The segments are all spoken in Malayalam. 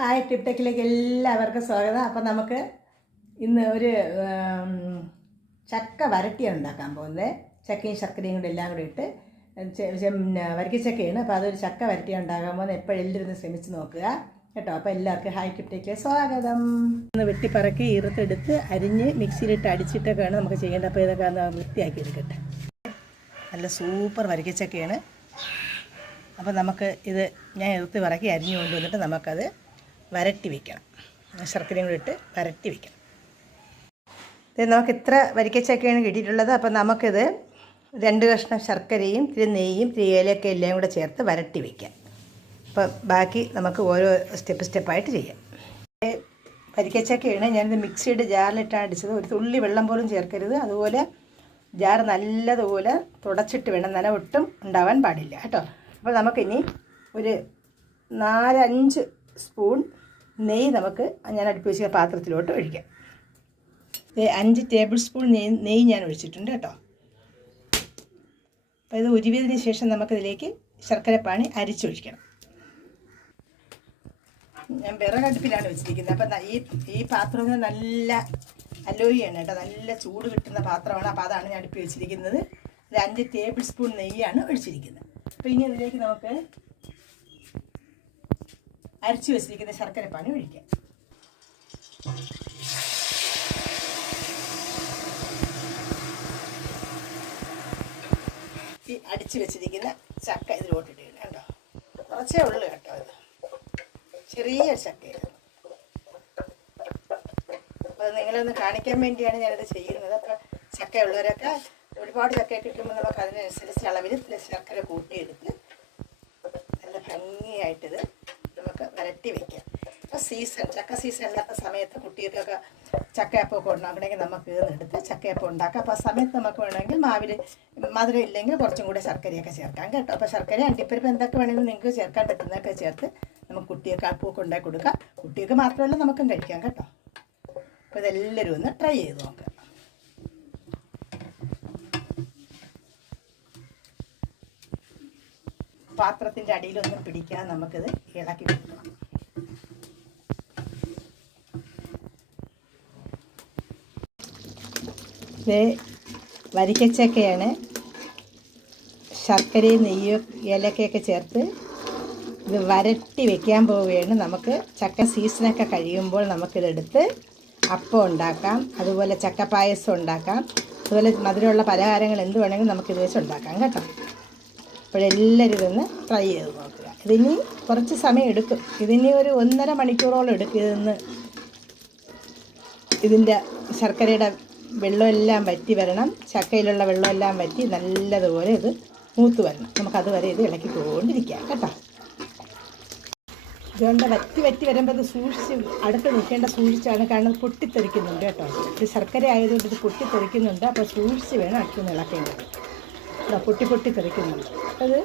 ഹായ് ടിപ് ടെക്കിലേക്ക് എല്ലാവർക്കും സ്വാഗതം. അപ്പം നമുക്ക് ഇന്ന് ഒരു ചക്ക വരട്ടിയാണ് ഉണ്ടാക്കാൻ പോകുന്നത്. ചക്കയും ശർക്കരയും കൂടെ എല്ലാം കൂടി ഇട്ട് വരിക്കച്ചക്കയാണ് അപ്പോൾ അതൊരു ചക്ക വരട്ടിയാണ് ഉണ്ടാക്കാൻ പോകുന്നത്. എപ്പോഴെല്ലാവരും ശ്രമിച്ച് നോക്കുക. കേട്ടോ? അപ്പോൾ എല്ലാവർക്കും ഹായ് ടിപ് സ്വാഗതം. ഒന്ന് വെട്ടിപ്പറക്കി ഇറുത്തെടുത്ത് അരിഞ്ഞ് മിക്സിയിലിട്ട് അടിച്ചിട്ടൊക്കെയാണ് നമുക്ക് ചെയ്യേണ്ടത്. അപ്പോൾ ഇതൊക്കെ ഒന്ന് വൃത്തിയാക്കി എടുക്കട്ടെ. നല്ല സൂപ്പർ വരിക്കച്ചക്കയാണ് അപ്പോൾ നമുക്ക് ഇത് ഞാൻ എടുത്ത് പറക്കി അരിഞ്ഞു കൊണ്ടുവന്നിട്ട് നമുക്കത് വരട്ടി വയ്ക്കണം ശർക്കരയും കൂടി ഇട്ട് വരട്ടി വയ്ക്കണം ഇത് നമുക്ക് ഇത്ര വരിക്കച്ചക്കയാണ് കിട്ടിയിട്ടുള്ളത്. അപ്പോൾ നമുക്കിത് രണ്ട് കഷ്ണം ശർക്കരയും ഇത്തിരി നെയ്യും ഇത്തിരി ഏലയൊക്കെ എല്ലാം കൂടെ ചേർത്ത് വരട്ടി വയ്ക്കാം അപ്പം ബാക്കി നമുക്ക് ഓരോ സ്റ്റെപ്പ് സ്റ്റെപ്പായിട്ട് ചെയ്യാം. വരിക്കച്ചക്കയാണ് ഞാനിത് മിക്സിയുടെ ജാറിലിട്ടാണ് അടിച്ചത്. ഒരു തുള്ളി വെള്ളം പോലും ചേർക്കരുത്. അതുപോലെ ജാർ നല്ലതുപോലെ തുടച്ചിട്ട് വേണം. നന ഒട്ടും ഉണ്ടാവാൻ പാടില്ല. കേട്ടോ. അപ്പോൾ നമുക്കിനി ഒരു നാലഞ്ച് സ്പൂൺ നെയ്യ് നമുക്ക് ഞാൻ അടുപ്പ് വെച്ച പാത്രത്തിലോട്ട് ഒഴിക്കാം. അഞ്ച് ടേബിൾ സ്പൂൺ നെയ്യ് നെയ്യ് ഞാൻ ഒഴിച്ചിട്ടുണ്ട് കേട്ടോ. അപ്പോൾ ഇത് ഉരുവിയതിന് ശേഷം നമുക്കിതിലേക്ക് ശർക്കരപ്പാണി അരിച്ചൊഴിക്കണം ഞാൻ വിറകടുപ്പിലാണ് വെച്ചിരിക്കുന്നത്. അപ്പം ഈ ഈ പാത്രം നല്ല അലോയിയാണ് കേട്ടോ. നല്ല ചൂട് കിട്ടുന്ന പാത്രമാണ്. അപ്പോൾ അതാണ് ഞാൻ അടുപ്പിൽ വെച്ചിരിക്കുന്നത്. ഒരു അഞ്ച് ടേബിൾ സ്പൂൺ നെയ്യാണ് ഒഴിച്ചിരിക്കുന്നത്. അപ്പോൾ ഇനി ഇതിലേക്ക് നമുക്ക് അരച്ചു വെച്ചിരിക്കുന്ന ശർക്കരപ്പാനി ഒഴിക്കാം. ഈ അടിച്ചു വെച്ചിരിക്കുന്ന ചക്ക ഇതിലോട്ട് ഇടുകയാണ് കേട്ടോ. കുറച്ചേ ഉള്ളു കേട്ടോ ഇത്. ചെറിയ അപ്പോൾ അത് നിങ്ങളൊന്ന് കാണിക്കാൻ വേണ്ടിയാണ് ഞാനിത് ചെയ്യുന്നത്. അപ്പോൾ ചക്കയുള്ളവരൊക്കെ ഒരുപാട് ചക്ക കിട്ടുമ്പോൾ നമുക്ക് അതിനനുസരിച്ച് അളവിൽ ശർക്കര കൂട്ടിയെടുത്ത് നല്ല ഭംഗിയായിട്ടിത് നമുക്ക് വരട്ടി വയ്ക്കാം ഇപ്പോൾ സീസൺ ചക്ക സീസൺ ഇല്ലാത്ത സമയത്ത് കുട്ടികൾക്കൊക്കെ ചക്കയപ്പമൊക്കെ ഉണ്ടാക്കണമെങ്കിൽ നമുക്ക് ഇതെടുത്ത് ചക്കയപ്പം ഉണ്ടാക്കാം. അപ്പോൾ ആ സമയത്ത് നമുക്ക് വേണമെങ്കിൽ മാവിൽ മധുരം ഇല്ലെങ്കിൽ കുറച്ചും കൂടെ ശർക്കരയൊക്കെ ചേർക്കാം കേട്ടോ. അപ്പോൾ ശർക്കര അണ്ടിപ്പരിപ്പ് എന്തൊക്കെ വേണമെങ്കിലും നിങ്ങൾക്ക് ചേർക്കാൻ പറ്റുന്നതൊക്കെ ചേർത്ത് നമുക്ക് കുട്ടികൾക്ക് അപ്പമൊക്കെ ഉണ്ടാക്കി കൊടുക്കാം. കുട്ടികൾക്ക് മാത്രമല്ല നമുക്കും കഴിക്കാം കേട്ടോ. അപ്പോൾ ഇതെല്ലാവരും ഒന്ന് ട്രൈ ചെയ്ത് നോക്കാം. പാത്രത്തിന്റെ അടിയിലൊന്നും പിടിക്കാതെ നമുക്കിത് ഇളക്കി കൊടുക്കണം. ഇത് വരിക്കച്ചക്കയാണ്. ശർക്കരയും നെയ്യും ഏലക്കയൊക്കെ ചേർത്ത് ഇത് വരട്ടി വെക്കാൻ പോവുകയാണ്. നമുക്ക് ചക്ക സീസണൊക്കെ കഴിയുമ്പോൾ നമുക്കിതെടുത്ത് അപ്പം ഉണ്ടാക്കാം. അതുപോലെ ചക്ക പായസം ഉണ്ടാക്കാം. അതുപോലെ മധുരമുള്ള പലഹാരങ്ങൾ എന്ത് വേണമെങ്കിലും നമുക്കിത് വെച്ച് ഉണ്ടാക്കാം. കേട്ടോ? അപ്പോഴെല്ലാവരും ഇതൊന്ന് ട്രൈ ചെയ്ത് നോക്കുക. ഇതിനി കുറച്ച് സമയം എടുക്കും. ഇതിനി ഒരു ഒന്നര മണിക്കൂറോളം എടുക്കും ഇതൊന്ന്. ഇതിന്റെ ശർക്കരയുടെ വെള്ളമെല്ലാം വറ്റി വരണം. ചക്കയിലുള്ള വെള്ളമെല്ലാം വറ്റി നല്ലതുപോലെ ഇത് മൂത്ത് വരണം. നമുക്കതുവരെ ഇത് ഇളക്കി പോകൊണ്ടിരിക്കാം കേട്ടോ. ഇതുകൊണ്ട് വറ്റി വറ്റി വരുമ്പോൾ അത് സൂക്ഷിച്ച് അടുത്ത് നിൽക്കേണ്ട സൂക്ഷിച്ചാണ് കാരണം പൊട്ടിത്തെറിക്കുന്നുണ്ട് കേട്ടോ. ഇത് ശർക്കര ആയതുകൊണ്ട് ഇത് പൊട്ടിത്തെറിക്കുന്നുണ്ട്. അപ്പോൾ സൂക്ഷിച്ച് വേണം അടുത്ത് ഇളക്കേണ്ടത്. പൊട്ടി പൊട്ടി തെറിക്കുന്നുണ്ട്. അത്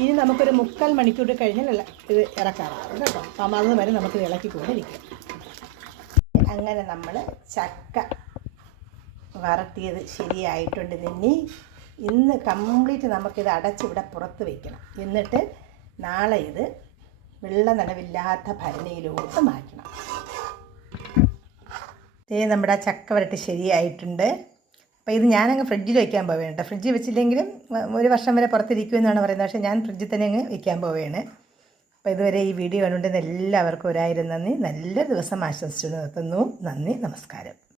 ഇനി നമുക്കൊരു മുക്കാൽ മണിക്കൂർ കഴിഞ്ഞാൽ ഇത് ഇറക്കാറാണ്. കേട്ടോ? അത് വരെ നമുക്ക് ഇളക്കിക്കൊണ്ടിരിക്കും അങ്ങനെ നമ്മൾ ചക്ക വരട്ടിയത് ശരിയായിട്ടുണ്ട്. നിന്നി ഇന്ന് കംപ്ലീറ്റ് നമുക്കിത് അടച്ചിവിടെ പുറത്ത് വയ്ക്കണം എന്നിട്ട് നാളെ ഇത് വെള്ള നനവില്ലാത്ത ഭരണിയിലോട്ട് മാറ്റണം. ദേ നമ്മുടെ ചക്ക വരട്ടി ശരിയായിട്ടുണ്ട്. അപ്പോൾ ഇത് ഞാനങ്ങ് ഫ്രിഡ്ജിൽ വെക്കാൻ പോവുകയാണ് കേട്ടോ ഫ്രിഡ്ജിൽ വെച്ചില്ലെങ്കിലും ഒരു വർഷം വരെ പുറത്തിരിക്കുമെന്നാണ് പറയുന്നത്. പക്ഷേ ഞാൻ ഫ്രിഡ്ജിൽ തന്നെ അങ്ങ് വെക്കാൻ പോവുകയാണ്. അപ്പോൾ ഇതുവരെ ഈ വീഡിയോ കണ്ടുകൊണ്ടിരുന്ന എല്ലാവർക്കും ഒരായിരം നന്ദി. നല്ലൊരു ദിവസം ആശംസിച്ചു നിർത്തുന്നു. നന്ദി നമസ്കാരം.